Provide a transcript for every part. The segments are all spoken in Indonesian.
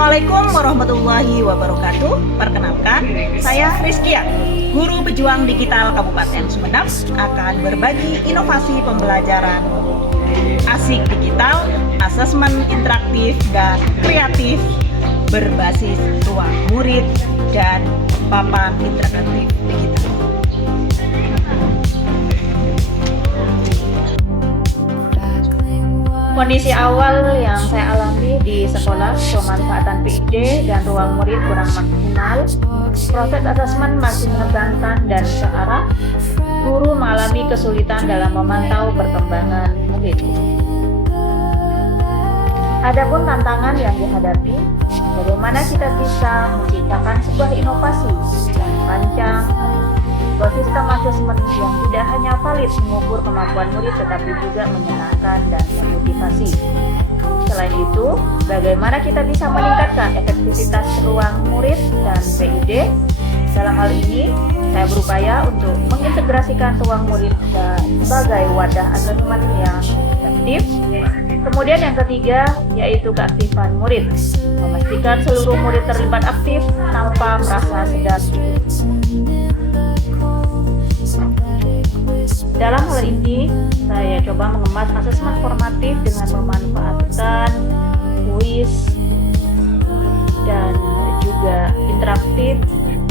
Assalamualaikum warahmatullahi wabarakatuh. Perkenalkan, saya Rizkia, guru pejuang digital Kabupaten Sumedang, akan berbagi inovasi pembelajaran asik digital, asesmen interaktif dan kreatif berbasis ruang murid dan papan interaktif digital. Kondisi awal yang saya alami di sekolah, pemanfaatan PID dan ruang murid kurang maksimal, proses asesmen masih menegangkan dan searah, guru mengalami kesulitan dalam memantau perkembangan murid. Adapun tantangan yang dihadapi, bagaimana kita bisa menciptakan sebuah inovasi yang rancang, ekosistem asesmen yang tidak hanya valid mengukur kemampuan murid tetapi juga menyenangkan dan memotivasi. Selain itu, bagaimana kita bisa meningkatkan efektivitas ruang murid dan PID? Dalam hal ini, saya berupaya untuk mengintegrasikan ruang murid sebagai wadah asesmen yang efektif. Kemudian yang ketiga, yaitu keaktifan murid. Memastikan seluruh murid terlibat aktif tanpa merasa segan. Dalam hal ini, saya coba mengemas asesmen formatif dengan memanfaatkan kuis dan juga interaktif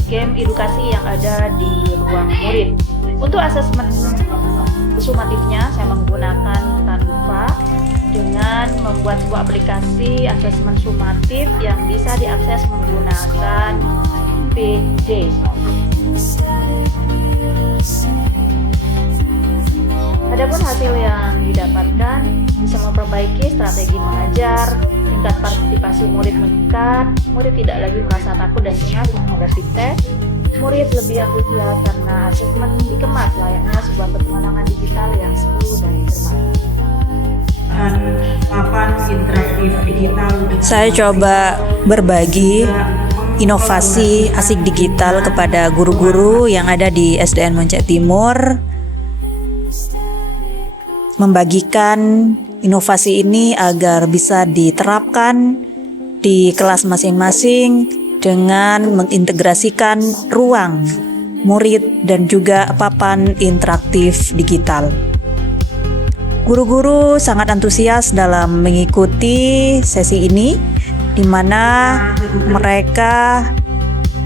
game edukasi yang ada di ruang murid. Untuk asesmen sumatifnya, saya menggunakan Canva dengan membuat sebuah aplikasi asesmen sumatif yang bisa diakses menggunakan PC. Adapun hasil yang didapatkan bisa memperbaiki strategi mengajar, tingkat partisipasi murid meningkat, murid tidak lagi merasa takut dan cemas menghadapi tes, murid lebih antusias karena asesmen dikemas layaknya sebuah petualangan digital yang seru dan bermakna. Papan interaktif digital. Saya coba berbagi inovasi asik digital kepada guru-guru yang ada di SDN Moncek Timur, membagikan inovasi ini agar bisa diterapkan di kelas masing-masing dengan mengintegrasikan ruang murid dan juga papan interaktif digital. Guru-guru sangat antusias dalam mengikuti sesi ini, di mana mereka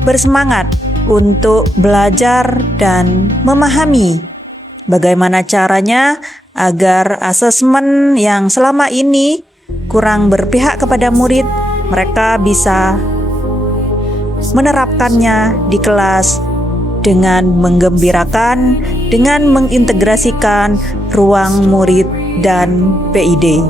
bersemangat untuk belajar dan memahami bagaimana caranya agar asesmen yang selama ini kurang berpihak kepada murid, mereka bisa menerapkannya di kelas dengan menggembirakan, dengan mengintegrasikan ruang murid dan PID.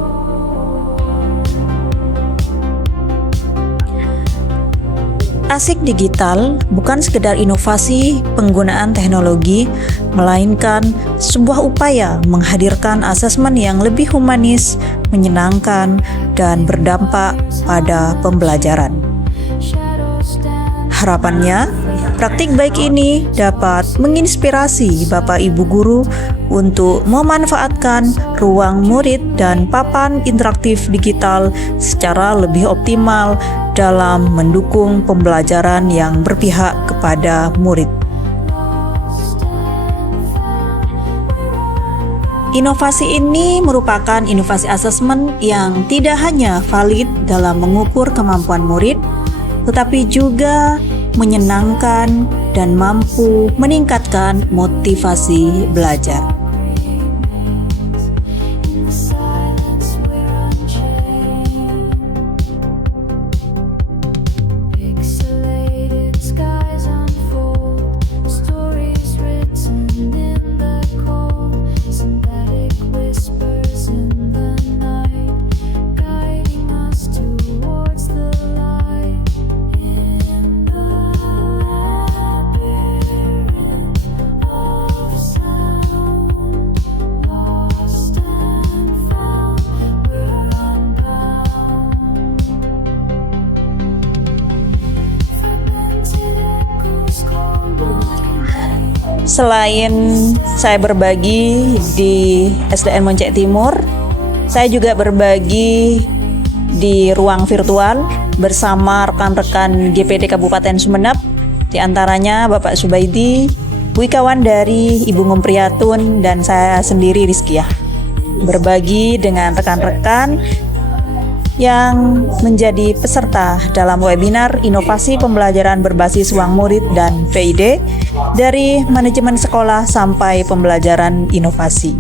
Asik digital bukan sekedar inovasi penggunaan teknologi, melainkan sebuah upaya menghadirkan asesmen yang lebih humanis, menyenangkan, dan berdampak pada pembelajaran. Harapannya, praktik baik ini dapat menginspirasi Bapak Ibu guru untuk memanfaatkan ruang murid dan papan interaktif digital secara lebih optimal dalam mendukung pembelajaran yang berpihak kepada murid. Inovasi ini merupakan inovasi asesmen yang tidak hanya valid dalam mengukur kemampuan murid, tetapi juga menyenangkan dan mampu meningkatkan motivasi belajar. Selain saya berbagi di SDN Moncek Timur, saya juga berbagi di ruang virtual bersama rekan-rekan GPD Kabupaten Sumeneb, di antaranya Bapak Subaidi, Bu Ikawan dari Ibu Ngumpriyatun, dan saya sendiri Rizkiah. Berbagi dengan rekan-rekan yang menjadi peserta dalam webinar Inovasi Pembelajaran Berbasis Ruang Murid dan PID dari manajemen sekolah sampai pembelajaran inovasi.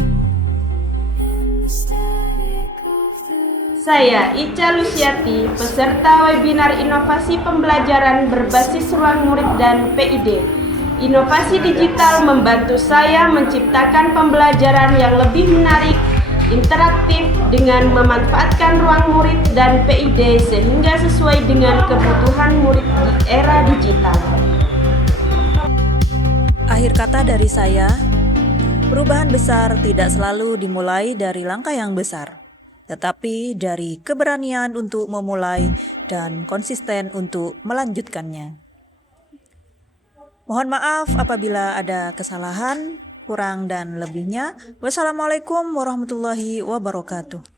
Saya Ica Lusiati, peserta webinar Inovasi Pembelajaran Berbasis Ruang Murid dan PID. Inovasi digital membantu saya menciptakan pembelajaran yang lebih menarik, interaktif dengan memanfaatkan ruang murid dan PID sehingga sesuai dengan kebutuhan murid di era digital. Akhir kata dari saya, perubahan besar tidak selalu dimulai dari langkah yang besar, tetapi dari keberanian untuk memulai dan konsisten untuk melanjutkannya. Mohon maaf apabila ada kesalahan, kurang dan lebihnya. Wassalamualaikum warahmatullahi wabarakatuh.